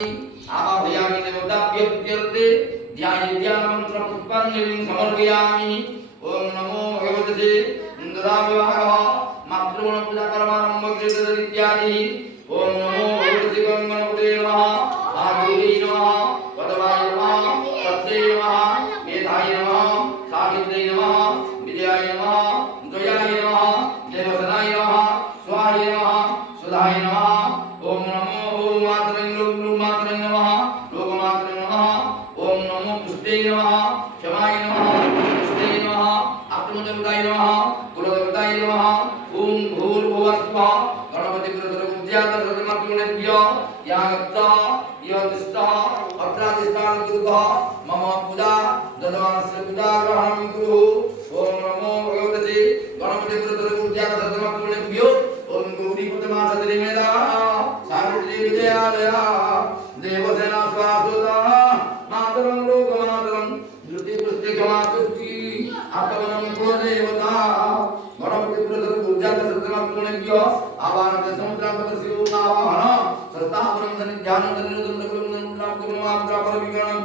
आवाहयामि देवताभ्यर्थे ध्यायेद्यामन्त्र पुष्पाञ्जलिं समर्पयामि। ओम नमो भगवते इंद्राविवाहः मातृगुण पूजा कर्मारंभ कृत इत्यादि। ओम नमो भगवते गणपते नमः आदिवे नमः पदवाय नमः सत्ये नमः मेधाय नमः सावित्र्यै नमः विजयाय नमः जयाय नमः देवसनाय नमः स्वाहाय नमः सुधाय नमः। ओम नमो मातृ मातृ नमः लोकमातृ नमः। ओम नमो पुष्टे नमः क्षमाय नमः पुष्टे नमः आत्मदेवताय नमः कुलदेवताय नमः। ओम भूर्भुवस्सुः गणपति प्रसन्नपूज्यात सर्वमातृगुणेभ्यो यागच्छ यतिष्ठः अत्राधिष्ठानं कुरुतः मम पूजा ददास्य पूजा ग्रहणं कुरु। ओम नमो भगवते गणपति प्रसन्नपूज्यात सर्वमातृगुणेभ्यो ओम गौरीपदमासदे मेदा सावित्री विजयालया देवसेना स्वासुता मातरं लोकमातरं धृतिपुष्टिकमातुष्टि आत्मनं कुलदेवता गणपति प्रसन्नपूज्यात सर्वमातृगुणेभ्यो आवाहनं समुद्रापतस्यो आवाहनं सत्तापनं सन्निध्यानं सन्निरुद्धं परमिकरणं